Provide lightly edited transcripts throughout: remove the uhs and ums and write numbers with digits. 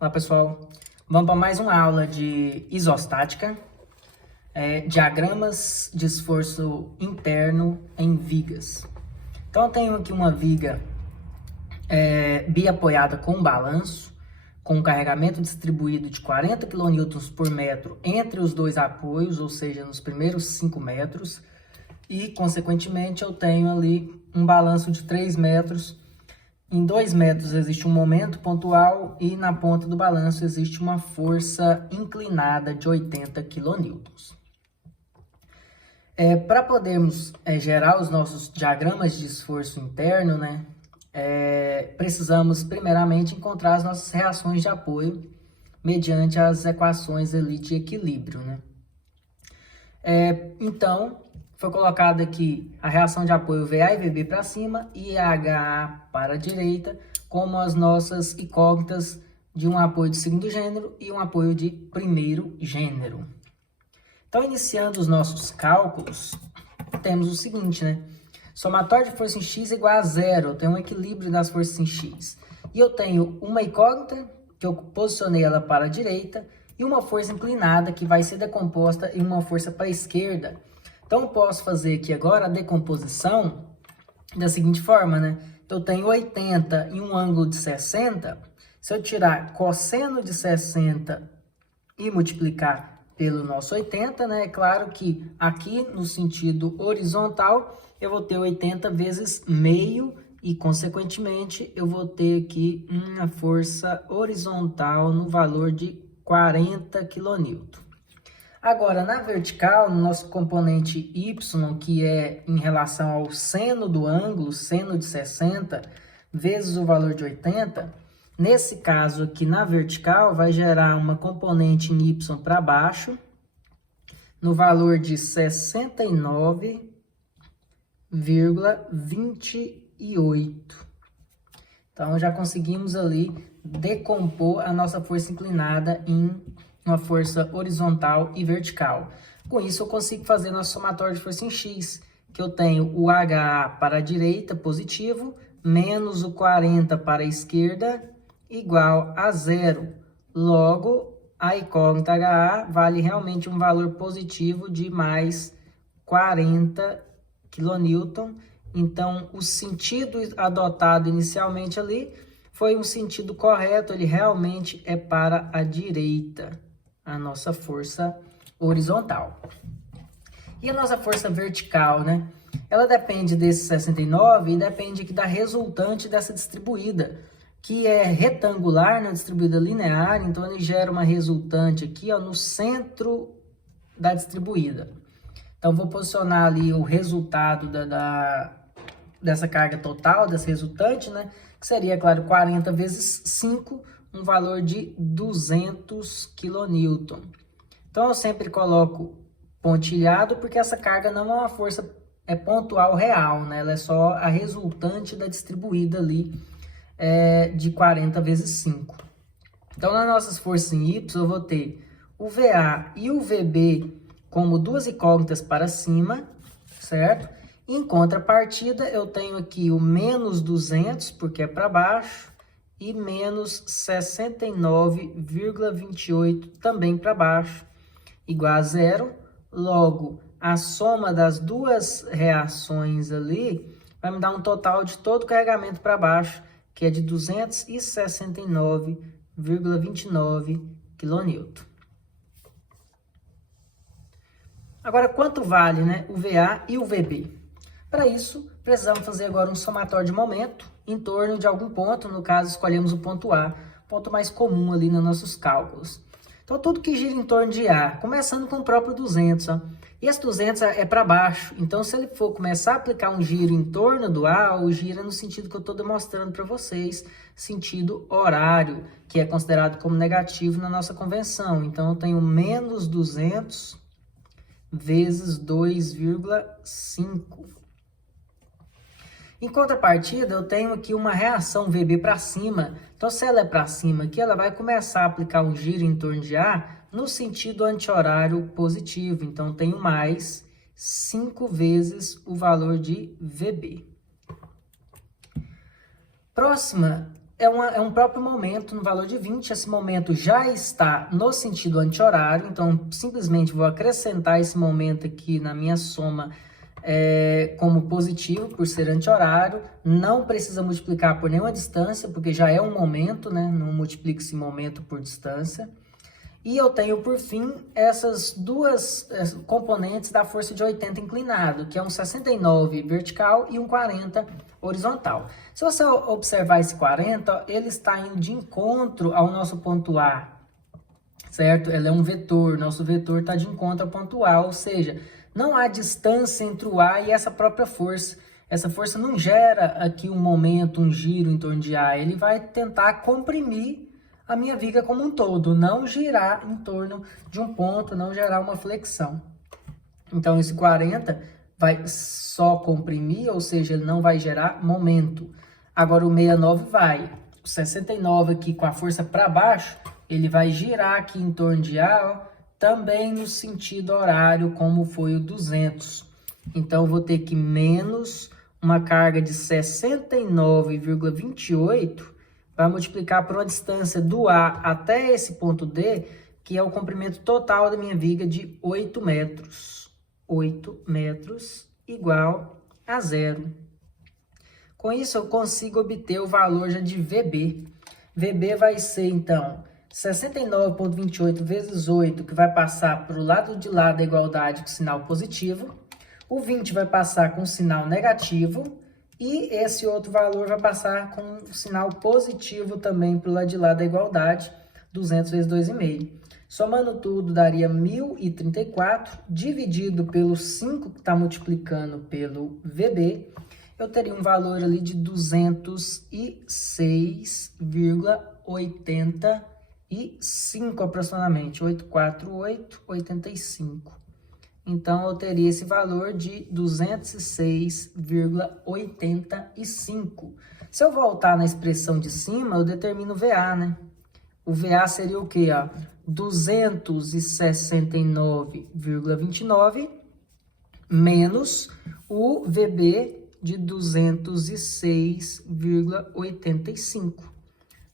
Olá pessoal, vamos para mais uma aula de isostática, diagramas de esforço interno em vigas. Então eu tenho aqui uma viga biapoiada com balanço, com um carregamento distribuído de 40 kN por metro entre os dois apoios, ou seja, nos primeiros 5 metros, e consequentemente eu tenho ali um balanço de 3 metros. Em 2 metros existe um momento pontual e na ponta do balanço existe uma força inclinada de 80 kN. Para podermos gerar os nossos diagramas de esforço interno, precisamos primeiramente encontrar as nossas reações de apoio mediante as equações ali de equilíbrio, Então, foi colocado aqui a reação de apoio VA e VB para cima e HA para a direita, como as nossas incógnitas de um apoio de segundo gênero e um apoio de primeiro gênero. Então, iniciando os nossos cálculos, temos o seguinte, somatório de força em X é igual a zero, eu tenho um equilíbrio das forças em X. E eu tenho uma incógnita, que eu posicionei ela para a direita, e uma força inclinada, que vai ser decomposta em uma força para a esquerda. Então, eu posso fazer aqui agora a decomposição da seguinte forma, Eu tenho 80 em um ângulo de 60. Se eu tirar cosseno de 60 e multiplicar pelo nosso 80, É claro que aqui no sentido horizontal, eu vou ter 80 vezes meio e, consequentemente, eu vou ter aqui uma força horizontal no valor de 40 kN. Agora, na vertical, no nosso componente y, que é em relação ao seno do ângulo, seno de 60, vezes o valor de 80, nesse caso aqui na vertical, vai gerar uma componente em y para baixo, no valor de 69,28. Então, já conseguimos ali decompor a nossa força inclinada em uma força horizontal e vertical. Com isso, eu consigo fazer nosso somatório de força em X, que eu tenho o HA para a direita, positivo, menos o 40 para a esquerda, igual a zero. Logo, a incógnita HA vale realmente um valor positivo de mais 40 kN. Então, o sentido adotado inicialmente ali foi um sentido correto, ele realmente é para a direita, a nossa força horizontal. E a nossa força vertical, Ela depende desse 69 e depende aqui da resultante dessa distribuída, que é retangular, distribuída linear, então ele gera uma resultante aqui, no centro da distribuída. Então, vou posicionar ali o resultado dessa carga total, dessa resultante, que seria, claro, 40 vezes 5, um valor de 200 kN. Então, eu sempre coloco pontilhado, porque essa carga não é uma força pontual real, Ela é só a resultante da distribuída ali de 40 vezes 5. Então, nas nossas forças em Y, eu vou ter o VA e o VB como duas incógnitas para cima, certo? Em contrapartida, eu tenho aqui o menos 200, porque é para baixo, e menos 69,28 também para baixo, igual a zero. Logo, a soma das duas reações ali vai me dar um total de todo o carregamento para baixo, que é de 269,29 kN. Agora, quanto vale o VA e o VB? Para isso, precisamos fazer agora um somatório de momento em torno de algum ponto, no caso, escolhemos o ponto A, ponto mais comum ali nos nossos cálculos. Então, tudo que gira em torno de A, começando com o próprio 200, E esse 200 é para baixo, então se ele for começar a aplicar um giro em torno do A, o giro é no sentido que eu estou demonstrando para vocês, sentido horário, que é considerado como negativo na nossa convenção. Então, eu tenho menos 200 vezes 2,5. Em contrapartida, eu tenho aqui uma reação VB para cima. Então, se ela é para cima aqui, ela vai começar a aplicar um giro em torno de A no sentido anti-horário positivo. Então, eu tenho mais 5 vezes o valor de VB. Próxima é um próprio momento no valor de 20, esse momento já está no sentido anti-horário, então simplesmente vou acrescentar esse momento aqui na minha soma como positivo, por ser anti-horário, não precisa multiplicar por nenhuma distância, porque já é um momento, né? Não multiplica esse momento por distância. E eu tenho, por fim, essas duas componentes da força de 80 inclinado, que é um 69 vertical e um 40 horizontal. Se você observar esse 40, ele está indo de encontro ao nosso ponto A, certo? Ele é um vetor, nosso vetor está de encontro ao ponto A, ou seja, não há distância entre o A e essa própria força. Essa força não gera aqui um momento, um giro em torno de A, ele vai tentar comprimir a minha viga como um todo, não girar em torno de um ponto, não gerar uma flexão. Então, esse 40 vai só comprimir, ou seja, ele não vai gerar momento. Agora, o 69 vai. O 69 aqui com a força para baixo, ele vai girar aqui em torno de A, ó, também no sentido horário, como foi o 200. Então, eu vou ter que menos uma carga de 69,28, vai multiplicar por uma distância do A até esse ponto D, que é o comprimento total da minha viga de 8 metros. 8 metros igual a 0. Com isso, eu consigo obter o valor já de VB. VB vai ser, então, 69,28 vezes 8, que vai passar para o lado de lá da igualdade com sinal positivo. O 20 vai passar com sinal negativo. E esse outro valor vai passar com o sinal positivo também para o lado de lá da igualdade, 200 vezes 2,5. Somando tudo, daria 1.034, dividido pelo 5, que está multiplicando pelo VB, eu teria um valor ali de 206,85 aproximadamente, 848,85. Então, eu teria esse valor de 206,85. Se eu voltar na expressão de cima, eu determino o VA, né? O VA seria o quê? 269,29 menos o VB de 206,85.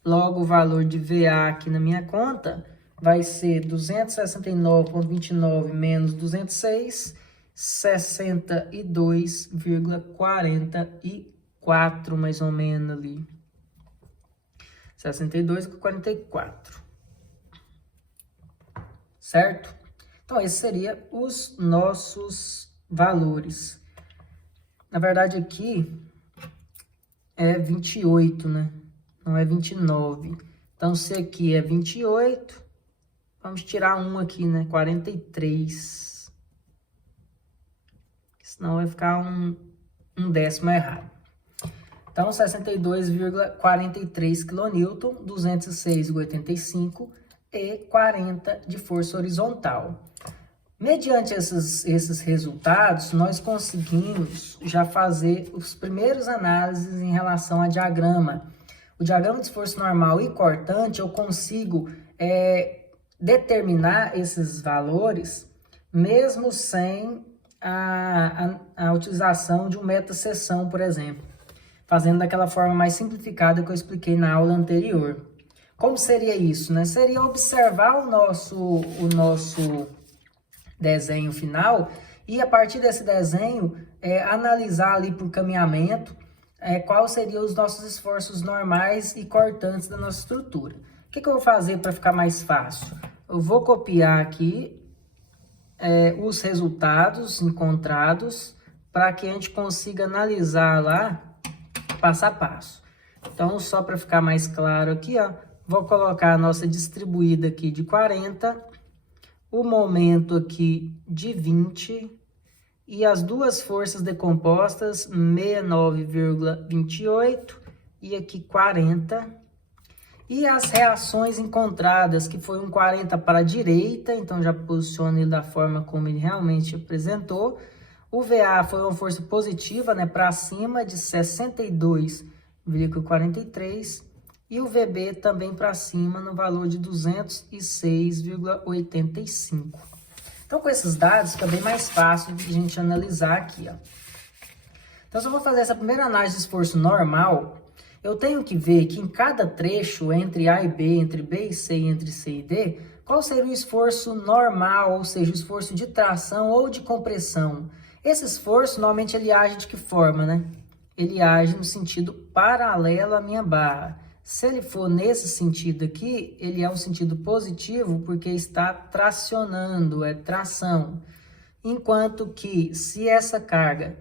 Logo, o valor de VA aqui na minha conta vai ser 269,29 menos 206, 62,44, mais ou menos ali. 62,44. Certo? Então, esses seriam os nossos valores. Na verdade, aqui é 28, né? Não é 29. Então, se aqui é 28... Vamos tirar um aqui, né? 43. Senão vai ficar um décimo errado. Então, 62,43 kN, 206,85 e 40 de força horizontal. Mediante esses resultados, nós conseguimos já fazer os primeiros análises em relação a diagrama. O diagrama de esforço normal e cortante, eu consigo determinar esses valores, mesmo sem a utilização de um meta-seção, por exemplo, fazendo daquela forma mais simplificada que eu expliquei na aula anterior. Como seria isso, né? Seria observar o nosso desenho final e, a partir desse desenho, analisar ali por caminhamento quais seriam os nossos esforços normais e cortantes da nossa estrutura. O que eu vou fazer para ficar mais fácil? Eu vou copiar aqui os resultados encontrados para que a gente consiga analisar lá passo a passo. Então, só para ficar mais claro aqui, ó, vou colocar a nossa distribuída aqui de 40, o momento aqui de 20 e as duas forças decompostas, 69,28 e aqui 40. E as reações encontradas, que foi um 40 para a direita, então já posiciono ele da forma como ele realmente apresentou. O VA foi uma força positiva, né, para cima de 62,43. E o VB também para cima no valor de 206,85. Então, com esses dados, fica bem mais fácil de a gente analisar aqui, ó. Então, se eu vou fazer essa primeira análise de esforço normal, eu tenho que ver que em cada trecho, entre A e B, entre B e C, entre C e D, qual seria o esforço normal, ou seja, o esforço de tração ou de compressão. Esse esforço, normalmente, ele age de que forma, né? Ele age no sentido paralelo à minha barra. Se ele for nesse sentido aqui, ele é um sentido positivo porque está tracionando, é tração. Enquanto que, se essa carga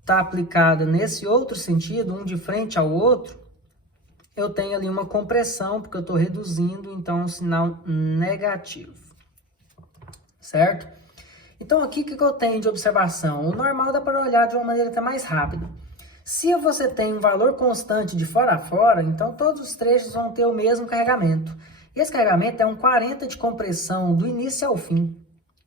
está aplicada nesse outro sentido, um de frente ao outro, eu tenho ali uma compressão, porque eu estou reduzindo, então é um sinal negativo, certo? Então aqui o que eu tenho de observação? O normal dá para olhar de uma maneira até mais rápida. Se você tem um valor constante de fora a fora, então todos os trechos vão ter o mesmo carregamento. E esse carregamento é um 40 de compressão do início ao fim,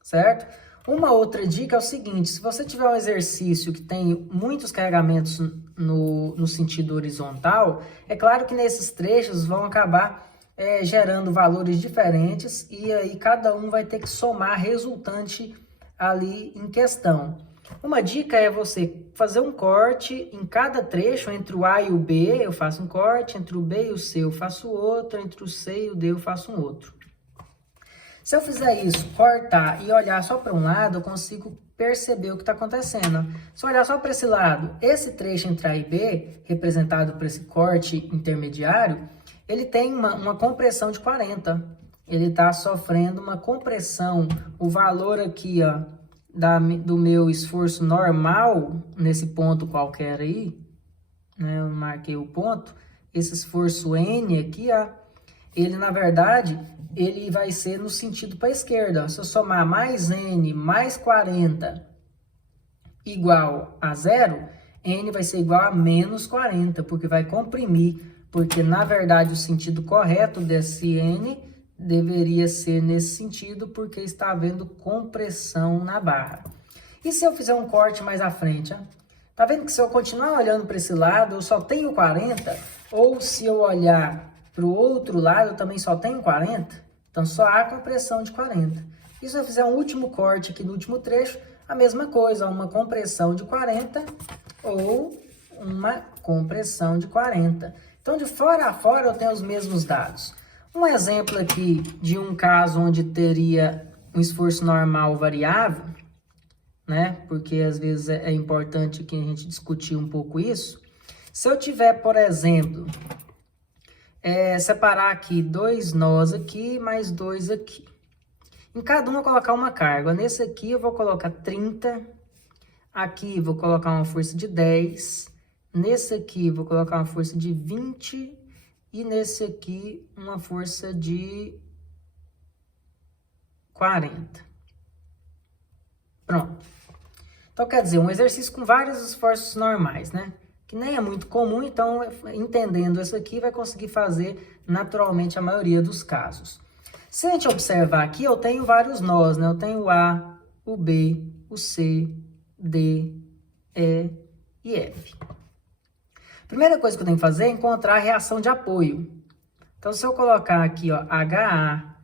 certo? Uma outra dica é o seguinte, se você tiver um exercício que tem muitos carregamentos no sentido horizontal, é claro que nesses trechos vão acabar gerando valores diferentes e aí cada um vai ter que somar a resultante ali em questão. Uma dica é você fazer um corte em cada trecho, entre o A e o B eu faço um corte, entre o B e o C eu faço outro, entre o C e o D eu faço um outro. Se eu fizer isso, cortar e olhar só para um lado, eu consigo perceber o que está acontecendo. Se eu olhar só para esse lado, esse trecho entre A e B, representado por esse corte intermediário, ele tem uma compressão de 40. Ele está sofrendo uma compressão. O valor aqui, ó, do meu esforço normal, nesse ponto qualquer aí, né, eu marquei o ponto, esse esforço N aqui, ó, ele na verdade, ele vai ser no sentido para a esquerda. Ó. Se eu somar mais N mais 40 igual a zero, N vai ser igual a menos 40, porque vai comprimir, porque na verdade o sentido correto desse N deveria ser nesse sentido, porque está havendo compressão na barra. E se eu fizer um corte mais à frente, ó? Tá vendo que se eu continuar olhando para esse lado, eu só tenho 40, ou se eu olhar para o outro lado, eu também só tenho 40, então só há compressão de 40. E se eu fizer um último corte aqui no último trecho, a mesma coisa, uma compressão de 40 ou uma compressão de 40. Então, de fora a fora, eu tenho os mesmos dados. Um exemplo aqui de um caso onde teria um esforço normal variável, né? Porque às vezes é importante que a gente discutir um pouco isso. Se eu tiver, por exemplo, separar aqui 2 nós aqui, mais 2 aqui. Em cada um eu vou colocar uma carga. Nesse aqui eu vou colocar 30. Aqui vou colocar uma força de 10. Nesse aqui vou colocar uma força de 20. E nesse aqui, uma força de 40. Pronto. Então, quer dizer, um exercício com vários esforços normais, né? Que nem é muito comum, então, entendendo isso aqui, vai conseguir fazer naturalmente a maioria dos casos. Se a gente observar aqui, eu tenho vários nós, né? Eu tenho o A, o B, o C, D, E e F. Primeira coisa que eu tenho que fazer é encontrar a reação de apoio. Então, se eu colocar aqui, ó, HA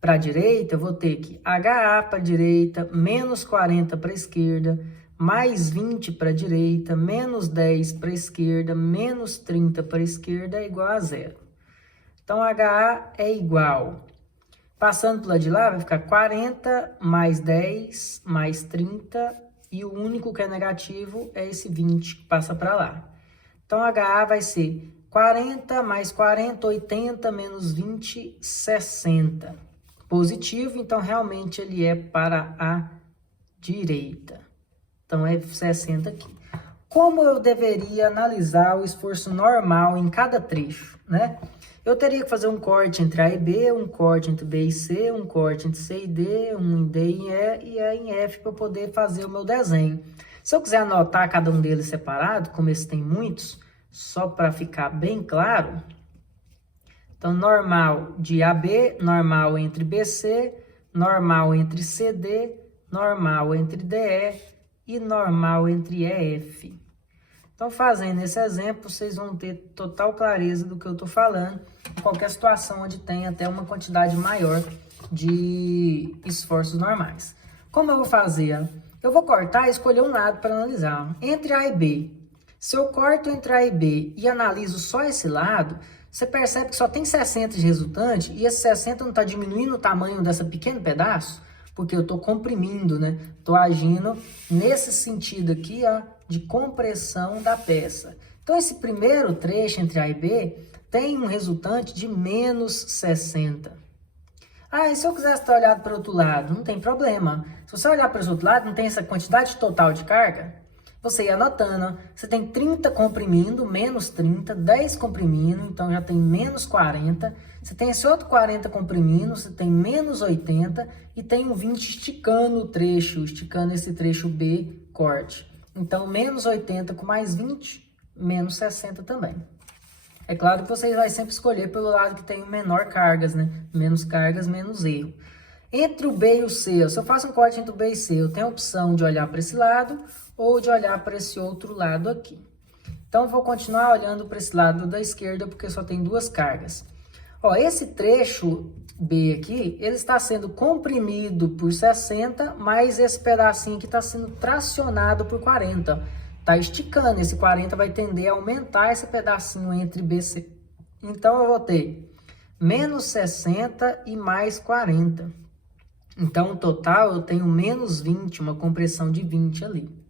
para a direita, eu vou ter que HA para a direita, menos 40 para a esquerda, mais 20 para a direita, menos 10 para a esquerda, menos 30 para a esquerda é igual a zero. Então, HA é igual. Passando para o lado de lá, vai ficar 40 mais 10 mais 30, e o único que é negativo é esse 20 que passa para lá. Então, HA vai ser 40 mais 40, 80, menos 20, 60. Positivo, então, realmente, ele é para a direita. Então, é 60 aqui. Como eu deveria analisar o esforço normal em cada trecho, né? Eu teria que fazer um corte entre A e B, um corte entre B e C, um corte entre C e D, um em D em E e E em F para eu poder fazer o meu desenho. Se eu quiser anotar cada um deles separado, como esse tem muitos, só para ficar bem claro, então normal de AB, normal entre BC, normal entre CD, normal entre DE e normal entre EF. Então, fazendo esse exemplo, vocês vão ter total clareza do que eu estou falando, em qualquer situação onde tem até uma quantidade maior de esforços normais. Como eu vou fazer? Eu vou cortar e escolher um lado para analisar. Entre A e B, Se eu corto entre A e B e analiso só esse lado, você percebe que só tem 60 de resultante e esse 60 não está diminuindo o tamanho desse pequeno pedaço? Porque eu estou comprimindo, né? Estou agindo nesse sentido aqui, ó, de compressão da peça. Então, esse primeiro trecho entre A e B tem um resultante de menos 60. Ah, e se eu quisesse ter olhado para o outro lado? Não tem problema. Se você olhar para esse outro lado, não tem essa quantidade total de carga? Você ia anotando, você tem 30 comprimindo, menos 30, 10 comprimindo, então já tem menos 40. Você tem esse outro 40 comprimindo, você tem menos 80 e tem um 20 esticando o trecho, esticando esse trecho B, corte. Então, menos 80 com mais 20, menos 60 também. É claro que você vai sempre escolher pelo lado que tem menor cargas, né? Menos cargas, menos erro. Entre o B e o C, se eu faço um corte entre o B e C, eu tenho a opção de olhar para esse lado ou de olhar para esse outro lado aqui. Então, eu vou continuar olhando para esse lado da esquerda, porque só tem duas cargas. Ó, esse trecho B aqui, ele está sendo comprimido por 60, mas esse pedacinho aqui está sendo tracionado por 40. Está esticando, esse 40 vai tender a aumentar esse pedacinho entre B e C. Então, eu vou ter menos 60 e mais 40. Então, no total, eu tenho menos 20, uma compressão de 20 ali.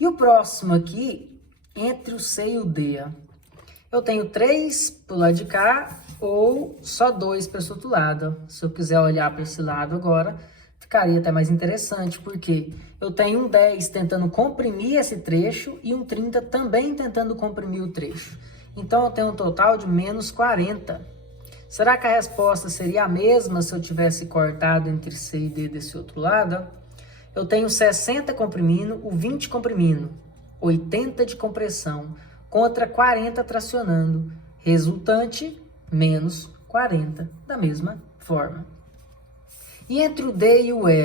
E o próximo aqui, entre o C e o D, eu tenho 3 para o lado de cá ou só 2 para esse outro lado. Se eu quiser olhar para esse lado agora, ficaria até mais interessante, porque eu tenho um 10 tentando comprimir esse trecho e um 30 também tentando comprimir o trecho. Então, eu tenho um total de menos 40. Será que a resposta seria a mesma se eu tivesse cortado entre C e D desse outro lado? Eu tenho 60 comprimindo, o 20 comprimindo, 80 de compressão, contra 40 tracionando. Resultante, menos 40, da mesma forma. E entre o D e o E,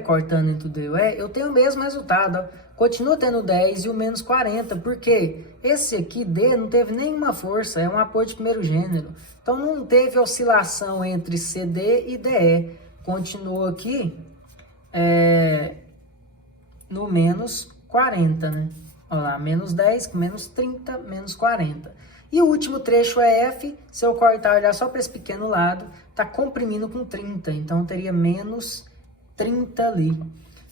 cortando entre o D e o E, eu tenho o mesmo resultado. Continuo tendo 10 e o menos 40, porque esse aqui, D, não teve nenhuma força, é um apoio de primeiro gênero. Então, não teve oscilação entre CD e DE. Continuou aqui no menos 40, né? Olha lá, menos 10, menos 30, menos 40. E o último trecho é F, se eu cortar, olhar só para esse pequeno lado, tá comprimindo com 30, então teria menos 30 ali,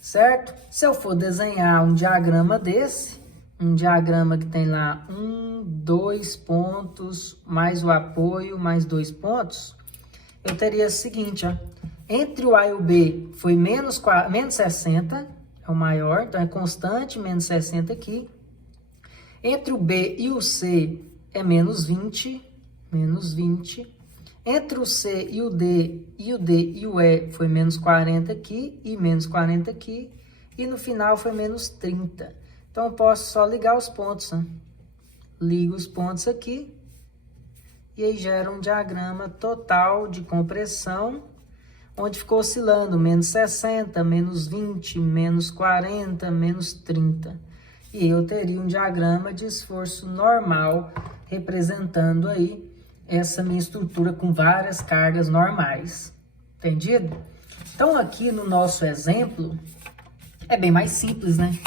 certo? Se eu for desenhar um diagrama desse, um diagrama que tem lá 1, 2 pontos, mais o apoio, mais 2 pontos, eu teria o seguinte, ó. Entre o A e o B foi menos 60, é o maior, então é constante, menos 60 aqui. Entre o B e o C é menos 20, menos 20. Entre o C e o D e o E foi menos 40 aqui e menos 40 aqui. E no final foi menos 30. Então, eu posso só ligar os pontos, né? Ligo os pontos aqui. E aí gera um diagrama total de compressão, onde ficou oscilando menos 60, menos 20, menos 40, menos 30. E eu teria um diagrama de esforço normal, representando aí essa minha estrutura com várias cargas normais. Entendido? Então, aqui no nosso exemplo, é bem mais simples, né?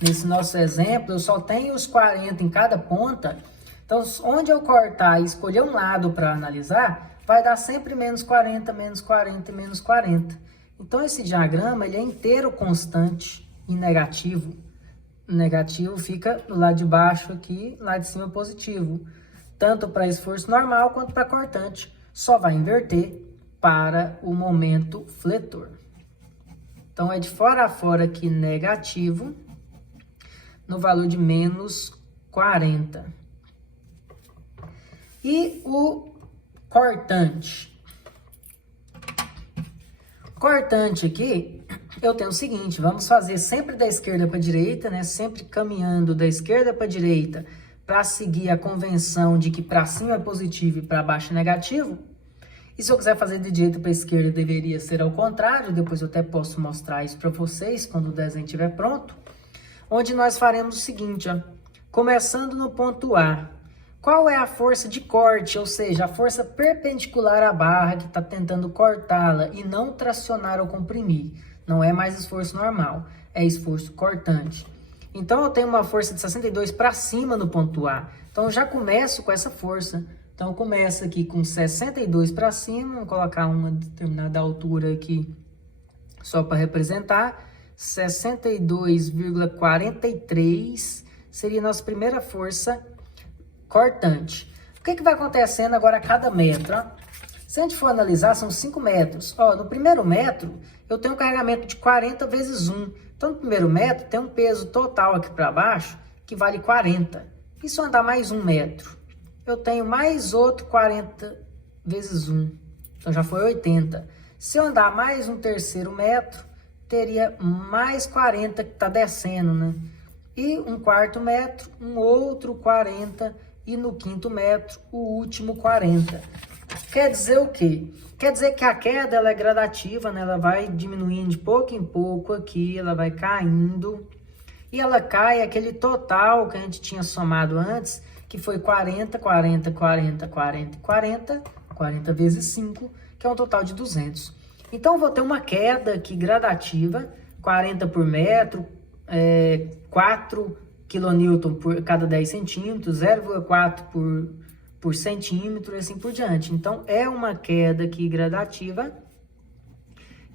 Nesse nosso exemplo, eu só tenho os 40 em cada ponta. Então, onde eu cortar e escolher um lado para analisar, vai dar sempre menos 40, menos 40 e menos 40. Então, esse diagrama ele é inteiro constante e negativo. O negativo fica do lado de baixo aqui, lá de cima positivo. Tanto para esforço normal quanto para cortante. Só vai inverter para o momento fletor. Então, é de fora a fora aqui negativo, no valor de menos 40. E o cortante. Cortante aqui, eu tenho o seguinte, vamos fazer sempre da esquerda para a direita, né? Sempre caminhando da esquerda para a direita, para seguir a convenção de que para cima é positivo e para baixo é negativo. E se eu quiser fazer de direita para a esquerda, deveria ser ao contrário. Depois eu até posso mostrar isso para vocês quando o desenho estiver pronto. Onde nós faremos o seguinte, ó. Começando no ponto A. Qual é a força de corte, ou seja, a força perpendicular à barra que está tentando cortá-la e não tracionar ou comprimir? Não é mais esforço normal, é esforço cortante. Então, eu tenho uma força de 62 para cima no ponto A. Então, eu já começo com essa força. Então, começa aqui com 62 para cima, vou colocar uma determinada altura aqui só para representar. 62,43 seria a nossa primeira força cortante. O que vai acontecendo agora a cada metro? Ó? Se a gente for analisar, são 5 metros. Ó, no primeiro metro, eu tenho um carregamento de 40 vezes 1. Então, no primeiro metro, tem um peso total aqui para baixo que vale 40. E se eu andar mais 1 metro? Eu tenho mais outro 40 vezes 1. Então, já foi 80. Se eu andar mais um terceiro metro, teria mais 40 que está descendo, né? E um quarto metro, um outro 40. E no quinto metro, o último 40. Quer dizer o quê? Quer dizer que a queda ela é gradativa, né? Ela vai diminuindo de pouco em pouco aqui, ela vai caindo. E ela cai aquele total que a gente tinha somado antes, que foi 40, 40, 40, 40, 40, 40 vezes 5, que é um total de 200. Então, eu vou ter uma queda aqui gradativa, 40 por metro, 4 kN por cada 10 centímetros, 0,4 por centímetro e assim por diante. Então, é uma queda aqui gradativa.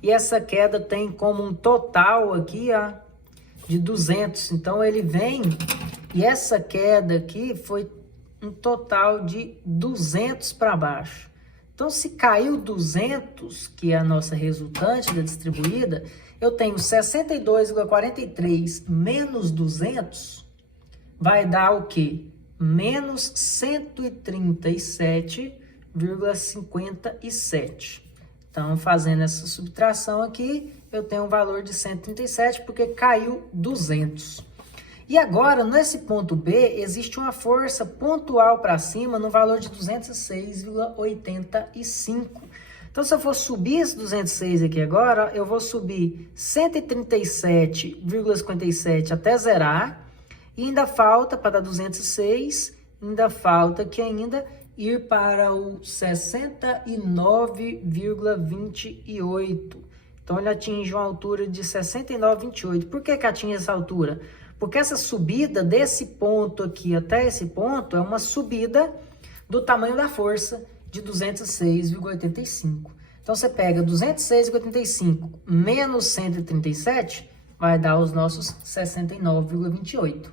E essa queda tem como um total aqui, ó, de 200. Então, ele vem, e essa queda aqui foi um total de 200 para baixo. Então, se caiu 200, que é a nossa resultante da distribuída, eu tenho 62,43 menos 200, vai dar o quê? Menos 137,57. Então, fazendo essa subtração aqui, eu tenho um valor de 137, porque caiu 200. E agora, nesse ponto B, existe uma força pontual para cima no valor de 206,85. Então, se eu for subir esse 206 aqui agora, eu vou subir 137,57 até zerar. E ainda falta, para dar 206, ainda falta que ainda ir para o 69,28. Então, ele atinge uma altura de 69,28. Por que atinge essa altura? Porque essa subida desse ponto aqui até esse ponto é uma subida do tamanho da força de 206,85. Então, você pega 206,85 menos 137, vai dar os nossos 69,28.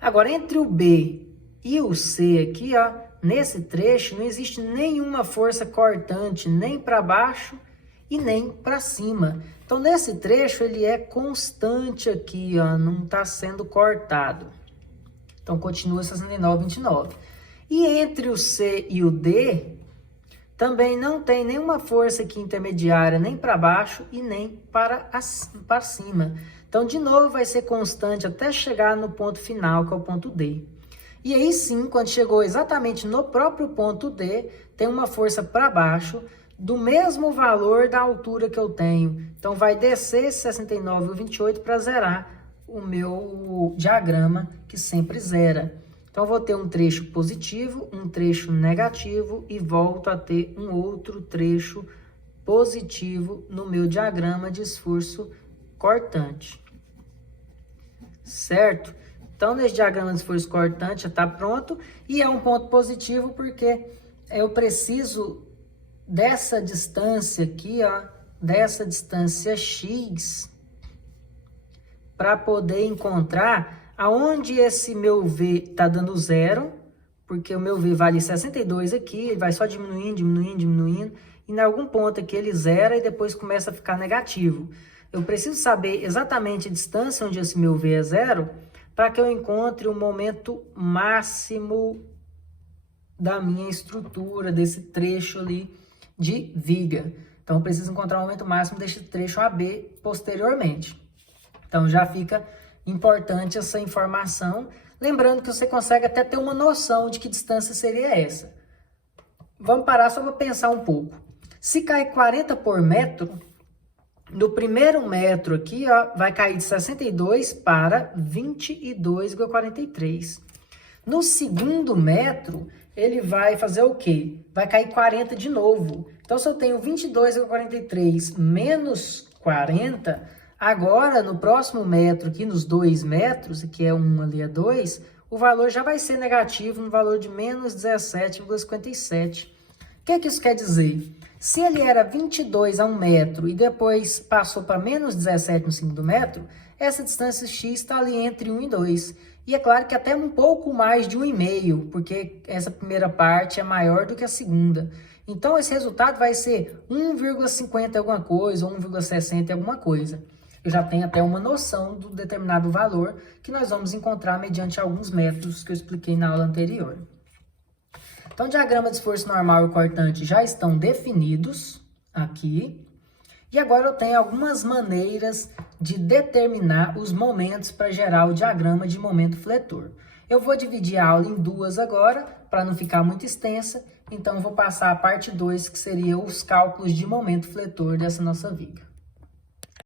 Agora, entre o B e o C aqui, ó, nesse trecho, não existe nenhuma força cortante, nem para baixo e nem para cima. Então, nesse trecho, ele é constante aqui, ó, não está sendo cortado. Então, continua 69,29. E entre o C e o D, também não tem nenhuma força aqui intermediária, nem para baixo e nem para cima. Então, de novo, vai ser constante até chegar no ponto final, que é o ponto D. E aí sim, quando chegou exatamente no próprio ponto D, tem uma força para baixo, do mesmo valor da altura que eu tenho. Então, vai descer 69,28 para zerar o meu diagrama, que sempre zera. Então, eu vou ter um trecho positivo, um trecho negativo e volto a ter um outro trecho positivo no meu diagrama de esforço cortante. Certo? Então, nesse diagrama de esforço cortante já está pronto e é um ponto positivo porque eu preciso dessa distância aqui, ó, dessa distância x, para poder encontrar aonde esse meu V está dando zero, porque o meu V vale 62 aqui, ele vai só diminuindo, diminuindo, diminuindo, e em algum ponto aqui ele zera e depois começa a ficar negativo. Eu preciso saber exatamente a distância onde esse meu V é zero, para que eu encontre o momento máximo da minha estrutura, desse trecho ali de viga. Então, eu preciso encontrar o momento máximo deste trecho AB posteriormente. Então, já fica importante essa informação. Lembrando que você consegue até ter uma noção de que distância seria essa. Vamos parar só para pensar um pouco. Se cai 40 por metro, no primeiro metro aqui, ó, vai cair de 62 para 22,43. No segundo metro, ele vai fazer o quê? Vai cair 40 de novo. Então, se eu tenho 22,43 menos 40, Agora, no próximo metro, aqui nos 2 metros, que é 1 ali é 2, o valor já vai ser negativo no valor de menos 17,57. O que é que isso quer dizer? Se ele era 22 a 1 metro e depois passou para menos 17 no segundo metro, essa distância x está ali entre 1 e 2. E é claro que até um pouco mais de 1,5, porque essa primeira parte é maior do que a segunda. Então, esse resultado vai ser 1,50 alguma coisa, ou 1,60 alguma coisa. Eu já tenho até uma noção do determinado valor que nós vamos encontrar mediante alguns métodos que eu expliquei na aula anterior. Então, o diagrama de esforço normal e cortante já estão definidos aqui. E agora eu tenho algumas maneiras de determinar os momentos para gerar o diagrama de momento fletor. Eu vou dividir a aula em duas agora, para não ficar muito extensa. Então, eu vou passar a parte 2, que seria os cálculos de momento fletor dessa nossa viga.